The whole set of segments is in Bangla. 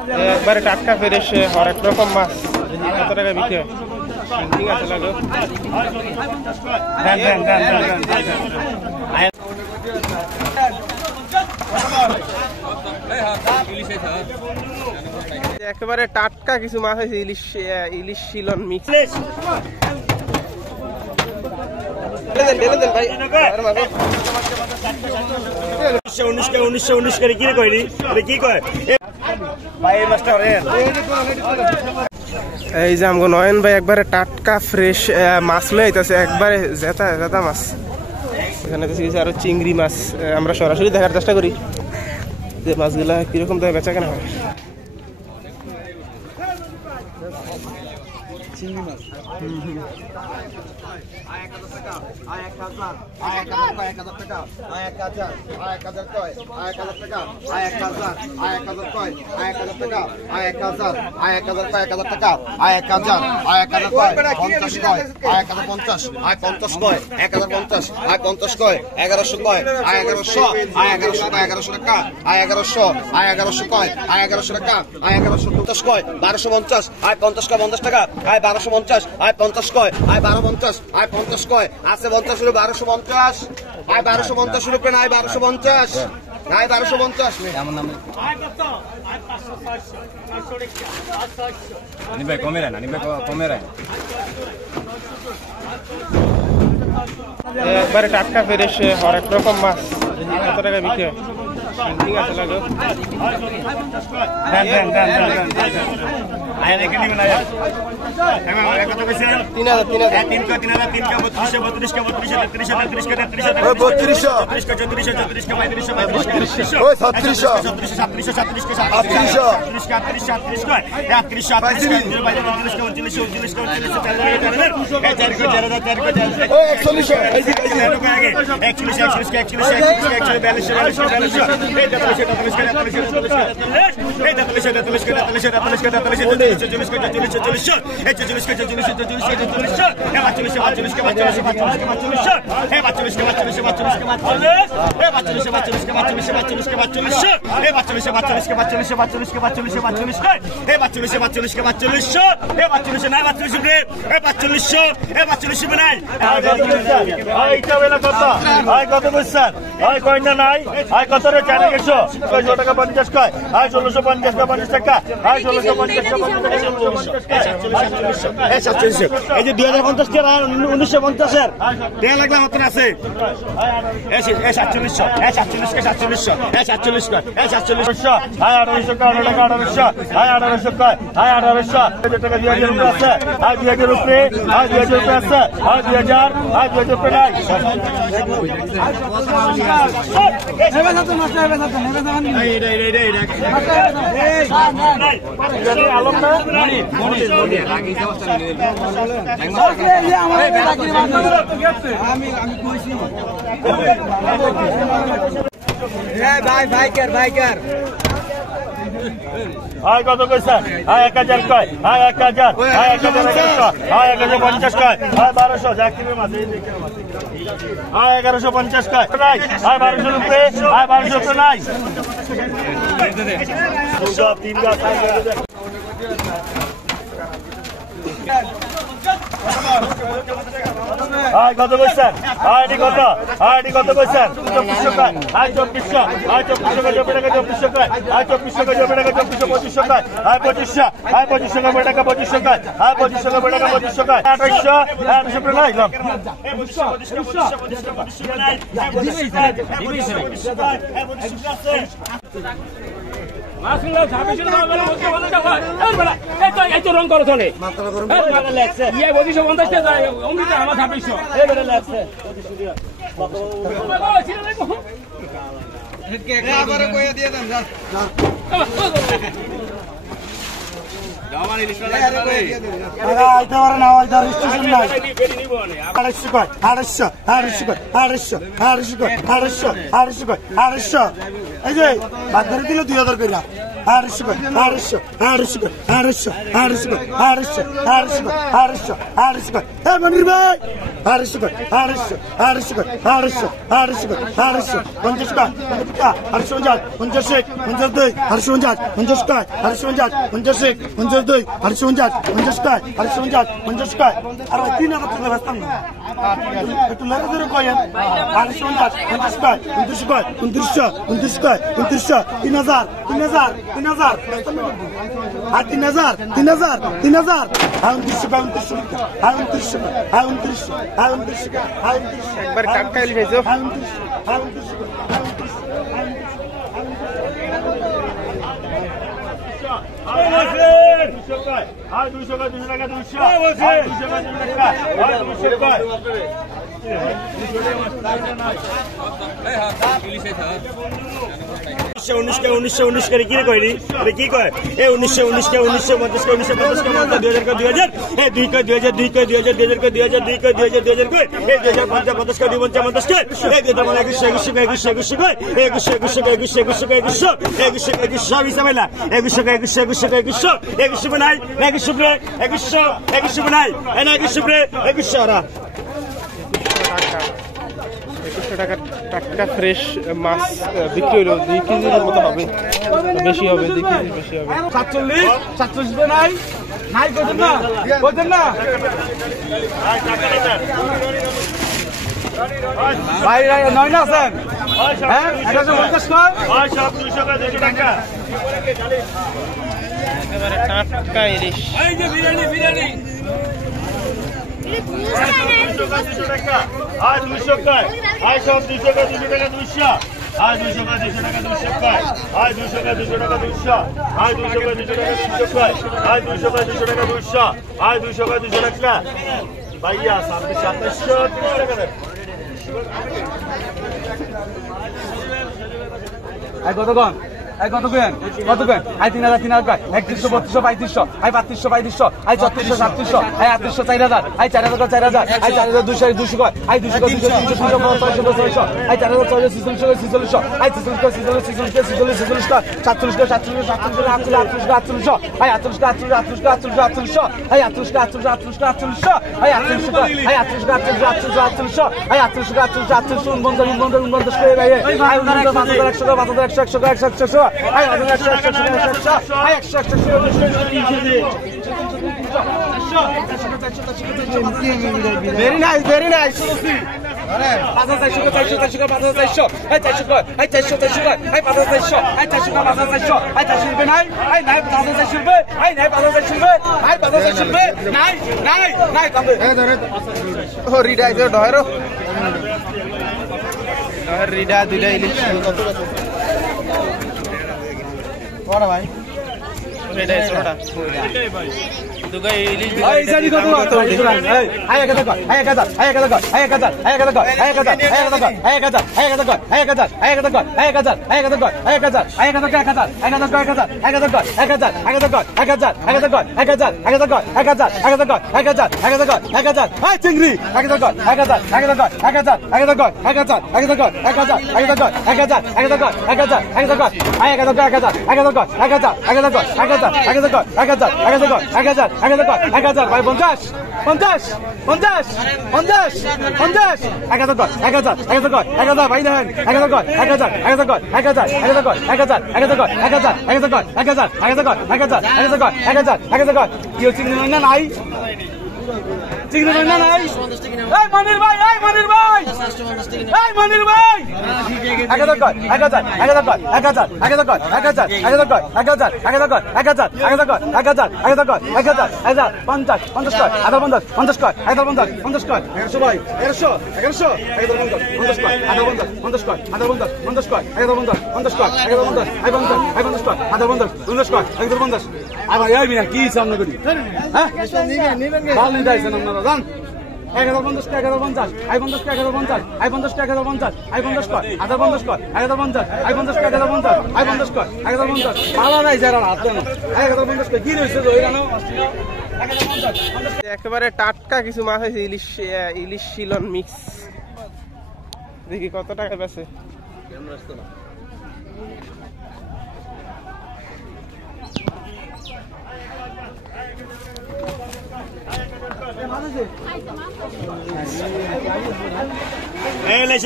একবারে টাটকা ফ্রেশ হরেক রকম মাছ কত টাকা বিক্রি হয়? ঠিক আছে লাগো একেবারে টাটকা কিছু মাছ হয়েছে ইলিশ ইলিশ শিলন মিক্স ভাই 1919 করে কি কইলি কি কয় ভাই এই মাছটা এই যে আমগো নয়ন ভাই একবারে টাটকা ফ্রেশ মাছ লয়ে আইতাছে একবারে জেতা জেতা মাছ এখানে কিছু কিছু আরো চিংড়ি মাছ আমরা সরাসরি দেখার চেষ্টা করি যে মাছগুলা কিরকম দামে বেচা কেনা হয় চিংড়ি মাছ আছে 50 হলো 1250 আয় 1250 রুপে নাই 1250 নাই 1250 আমার নাম নিবে কমে রায় না নিবে কমে রায় একবারে টাটকা ফ্রেশ হরেক রকম মাছ কত টাকা বিক্রি হয়? ঠিক আছে লাগো টাকা 50 কয় 1650 টাকা 1650 এই যে 2050 টাকা 1950 এর দেয়া লাগলে মতন আছে 4700 টাকা 2000 উপরে আছে 2000 উপরে নাই আলম না আয় কত কইছা আয় 1000 কয় আয় 1000 আয় 1000 আয় 1050 কয় আয় 1200 জাকিরের মাছ এই দেখের মাছ আয় 1150 কয় নাই আয় 1200 রুপে আয় 1200 রুপে নাই সব তিন গাছ আয় কত কইছেন আইডি কত কইছেন 2400 টাকা আয় 2400 আয় 2400 টাকা 2400 টাকা আয় 2400 টাকা 2500 টাকা আয় 2500 আয় 2500 টাকা 2500 টাকা আয় 2500 টাকা 2500 টাকা 2800 2800 টাকা নাই লাভ মাছগুলো 2600 টাকা বলে বলতে ভালো টাকা এই তো রং করো চলে মাত্রা গরম মানে লাগছে ইয়ে 2550 টাকা যায় অমৃত আমার 2600 এই বেটা লাগছে 2500 আবার কইয়া দিয়ে দেন যা জামানি লিস্টটা আরে আইতে পারে না ওই দার স্টেশন নাই 800 কয় 800 এই যে বাদ ধরে দিল 2000 কইরা মনির ভাই 800 50 টাকা 850 50 52 850 50 টাকা 850 50 52 850 50 টাকা 850 50 টাকা আর 3000 টাকা বাঁচতাম না একটু লাগে ধরে কয়েন 850 50 টাকা 29 টাকা 29 টাকা 3000 আর 3000 একবার কাটকাই লিখেছো আর 200 টাকা 1919 করে কি কইলি আরে কি কয় এ 1919 1950 2000 কয় 2000 এ 2 কয় 2000 2 কয় 2000 2000 কয় 2000 2 কয় 2000 2000 কয় এ 2050 50 কয় 50 কয় এ 2021 কয় 21 সব হিসাবেলা 21 বানাই 21 বানাই এনা 21 সারা 2100 টাকা টাটকা ফ্রেশ মাছ বিক্রি হলো 2 কেজির মতো হবে বেশি হবে 2 কেজি বেশি হবে 47 নাই কইতেন না ভাই নয় না আছেন হ্যাঁ 150 কয় ভাই সব 200 টাকা একেবারে টাটকা ইলিশ এই যে বিরিয়ানি 200 টাকা আর 200 টাকা আর সব 200 টাকা 200 আর 200 টাকা 200 টাকা 200 টাকা আর 200 টাকা 200 টাকা 200 আর 200 টাকা 200 টাকা 200 আর 200 টাকা 200 টাকা 200 আর 200 টাকা 200 টাকা ভাইয়া 2730 টাকা দেন আর কত কোন কত কেন আই 3000 কয় 3100 3200 3500 I 3200 I 3400 3700 I 3800 4000 I 4000 4000 I 4200 200 কয় I 200 300 300 I 4000 4600 I 4600 4700 I 4800 I 4800 I 4800 I very nice 400 I 400 I 400 I 400 I 400 নাই আই নাই 400 আই নাই 400 নাই ও রিডা আইছো ডয়রো রিডা দুইটা ইলিশ বড় ভাই রিডা ছোটটা দুগা ইলিশ এই জানি কত আই 1000 চিংড়ি 1000 ভাই 50 ভাই দেখেন 1000 চিংড়ি নাই চিংড়ি নাই এই মনির ভাই 1000 কি সামনে করি হ্যাঁ 1050 টাকা 1050 আই 50 টাকা 1050 আই 50 টাকা 1050 আই 50 কর আধা 50 কর 1050 আই 50 টাকা 1050 আই 50 কর 1050 ভালো নাই যারা হাত দেন 1050 কি রইছে ওইরানো একেবারে টাটকা কিছু মাছ আছে ইলিশ শিলন মিক্স দেখি কত টাকা বেচে এলিশ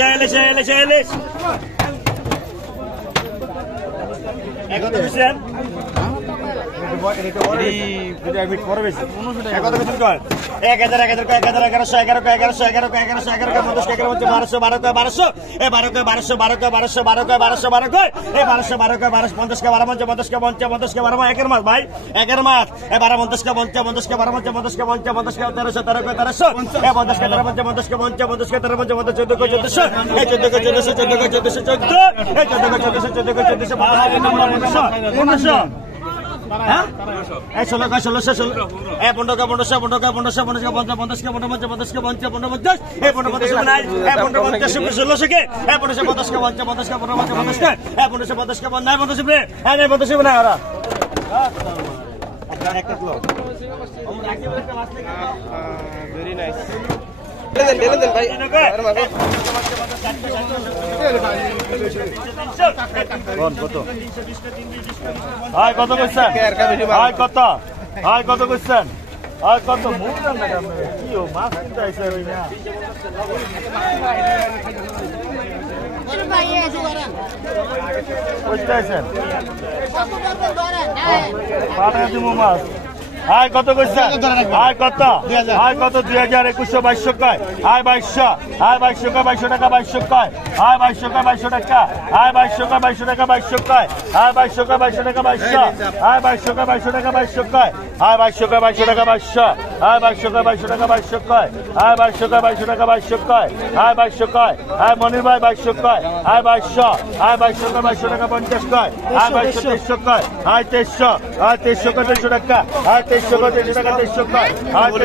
এখন বুঝছেন ভেরি নাইস কত করছেন কত করছেন কত মুখ কি মাছ চাইছে মাছ আয় কত করছেন আয় কত 2021 কয় আয় 2200 কয় 2200 টাকা 2200 কয় আয় 2200 টাকা আয় 2200 টাকা 2200 কয় আয় 2200 টাকা 2200 আয় 2200 টাকা 2200 কয় আয় 2200 টাকা 2200 আয় 2200 টাকা 2200 কয় আয় 2200 টাকা 2200 কয় আয় 2200 কয় আয় মনির ভাই 2200 কয় আয় 2200 আয় 2200 টাকা 50 কয় আয় 2200 কয় আয় 2300 টাকা আয় 2300 টাকা 2300 কয় আয়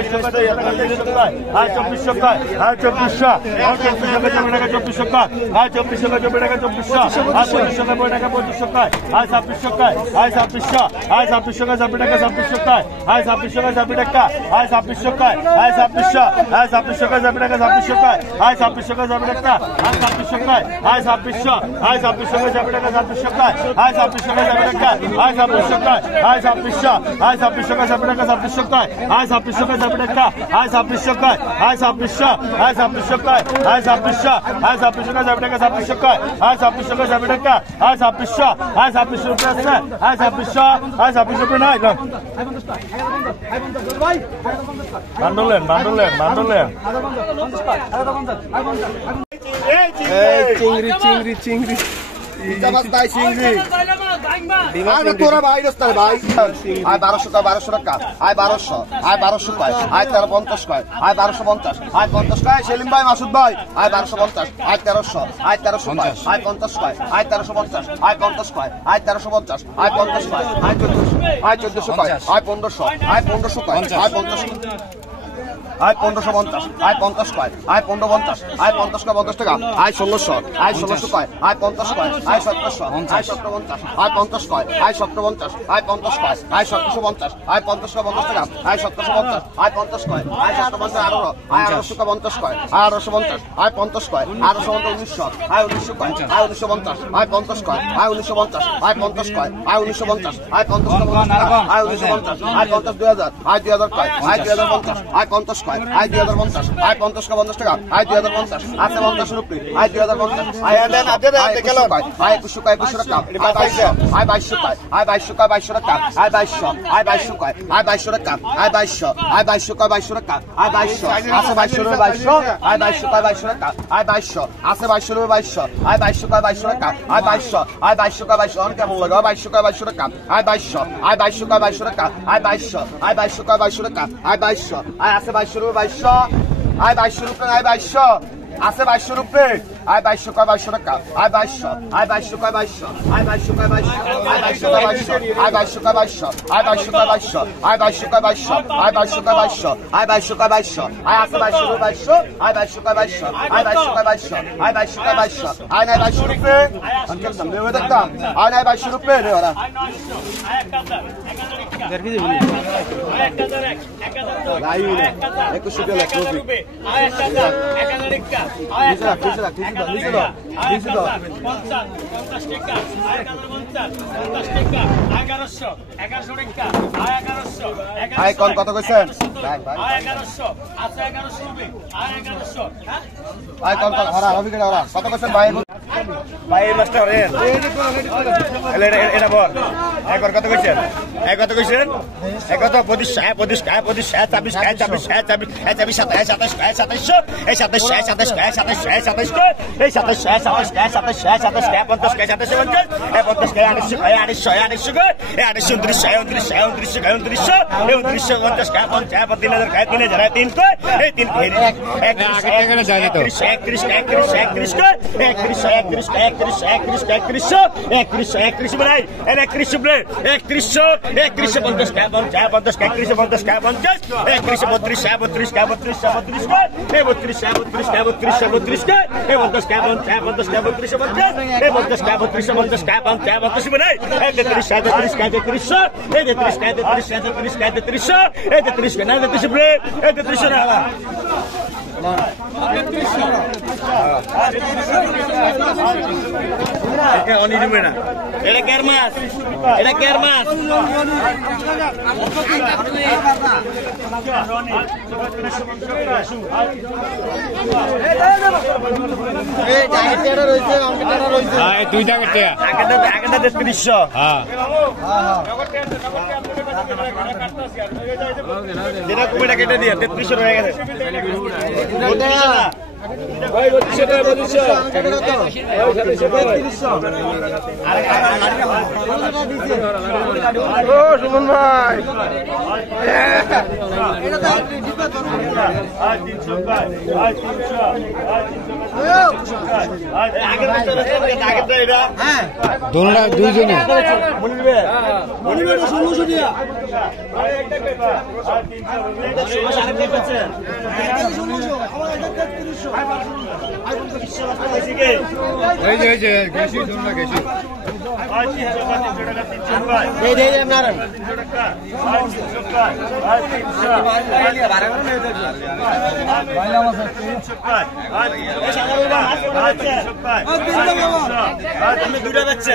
2300 টাকা 2300 কয় আয় 2400 কয় আয় 2400 টাকা 2400 কয় আয় 2400 টাকা 2400 আয় 2500 টাকা 2500 কয় আয় 2600 কয় আয় 2600 আয় 2600 টাকা 2600 কয় আয় 2600 টাকা আয় 2600 কয় আয় 2600 আয় 2600 টাকা 2600 কয় আয় 2600 টাকা আয় 2600 কয় আয় 2600 আয় 2600 টাকা 2600 কয় আয় 2600 টাকা আয় 2600 কয় আয় 2600 আয় 2600 টাকা 2600 কয় আয় 2600 টাকা আয় 2600 কয় আয় 2600 আয় 2600 কয় আয় 2600 আয় 2600 টাকা 2600 কয় আয় 2600 টাকা আয় 2600 আয় 2600 রুপিয়া আছে আয় 2600 আয় 2600 রুপিয়া নাই বান্ডলেন চিংড়ি চিংড়ি চিংড়ি তোরা ভাই রাস্তায় ভাই আয় 1200 টাকা আয় 1200 আয় 1200 কয় আয় 1350 কয় আয় 1250 আয় 50 কয় সেলিম ভাই মাসুদ ভাই আয় 1250 আয় 1300 আয় 1300 কয় আয় 50 কয় আয় 1350 আয় 50 কয় আয় 1350 আয় 50 কয় আয় 1400 কয় আয় 1500 আয় 1500 কয় আয় 1500 আয় 1550 আয় 50 কয় আয় 1550 আয় 50 কয় 50 টাকা আয় 1600 আয় 1600 কয় আয় 50 কয় আয় 1700 আয় 1750 আয় 50 কয় আয় 1750 আয় 50 কয় আয় 1750 আয় 50 কয় 50 টাকা আয় 1750 আয় 50 কয় আয় 1750 আয় 1800 কয় 50 কয় আয় 1850 আয় 50 কয় 1900 আয় 1900 কয় আয় 1950 আয় 50 কয় আয় 1950 আয় 50 কয় আয় 1950 আয় 50 কয় 50 টাকা আয় 1950 আয় 50 2000 আয় 2000 কয় আয় 2050 আয় 50 কয় আয় 2050 আয় 50 কয় 50 টাকা আয় 2050 আছে 50 রুপি আয় 2050 আয় দেন দেখেন আয় 2100 কয় 2100 টাকা আয় 2200 কয় আয় 2200 কয় 2200 টাকা আয় 2200 আয় 2200 কয় আয় 2200 টাকা আয় 2200 আয় 2200 কয় 2200 টাকা আয় 2200 আছে 2200 রুপি 2200 আয় 2200 কয় 2200 টাকা আয় 2200 আছে 2200 রুপি 2200 আয় 2200 কয় 2200 টাকা আয় 2200 আয় 2200 কয় 2200 অন কেমন লাগে 2200 কয় 2200 টাকা আয় 2200 আয় 2200 কয় 2200 টাকা আয় 2200 আয় 2200 কয় 2200 টাকা আয় 2200 আয় আছে 2200 রুপি 2200 আয় 2200 রুপি আয় 2200 আছে 2200 রুপি আয় 2200 কয় 2200 টাকা আয় 2200 আয় 2200 কয় 2200 আয় 2200 কয় 2200 আয় 2200 কয় 2200 আয় 2200 কয় 2200 আয় 2200 কয় 2200 আয় 2200 কয় 2200 আয় 2200 কয় 2200 আয় আছে 2200 রুপি 2200 আয় 2200 কয় 2200 আয় 2200 কয় 2200 আয় 2200 কয় 2200 আয় নাই 2200 রুপি আনকেল দাম দেবে দেখতাম আয় নাই 2200 রুপি রে ওরা কত কইছেন কত কইছেন ভাই ভাই এই মাছটা ওরেন এটা বল একবার কত কইছেন কত কইছেন কত 25 26 26 26 27 এটা কের মাছ এটা কের মাছ দুই টাকা আগেটা 300 যেটা কুমিটা কেটে দিয়ে 300 হয়ে গেছে সুমন ভাই দোলনা দুইজনে গেছি দোলনা গেছি দুটা যাচ্ছে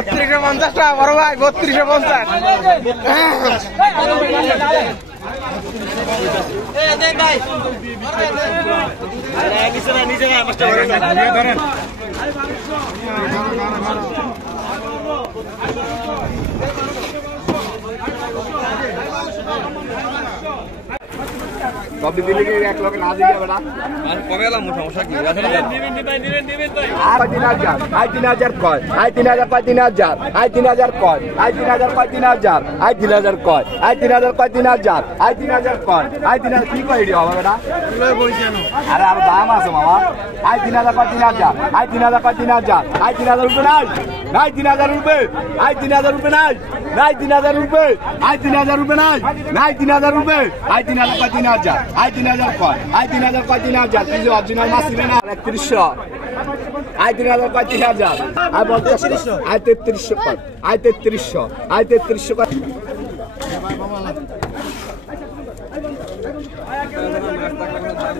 3250 টাকা বড় ভাই 3250 ধরেন কবি দিলে কি এক লগে না দিয়ে যাবে না কবে এলাম সমস্যা কি আয় 3000 কয় আয় 3000 কয় 3000 আয় 3000 কয় আয় 3000 কয় 3000 আয় 3000 কয় আয় 3000 কয় 3000 আয় 3000 কয় আয় 3000 কি কয় এডি হবে না আরে আর দাম আছে মামা আয় 3000 কয় 3000 আয় 3000 কয় 3000 আয় 3000 রুপে নাই নাই 3000 রুপে আয় 3000 রুপে নাই নাই 3000 রুপে আয় 3000 রুপে নাই নাই 3000 রুপে আয় 3000 কয় 3000 আয় 3000 কয় আয় 3000 কয় 3000 তুই যে অরিজিনাল মাছ দিবে না 3100 আয় 3000 কয় 3000 আয় 3200 আয় 3300 কয় আয় 3300 আয় 3300 কয়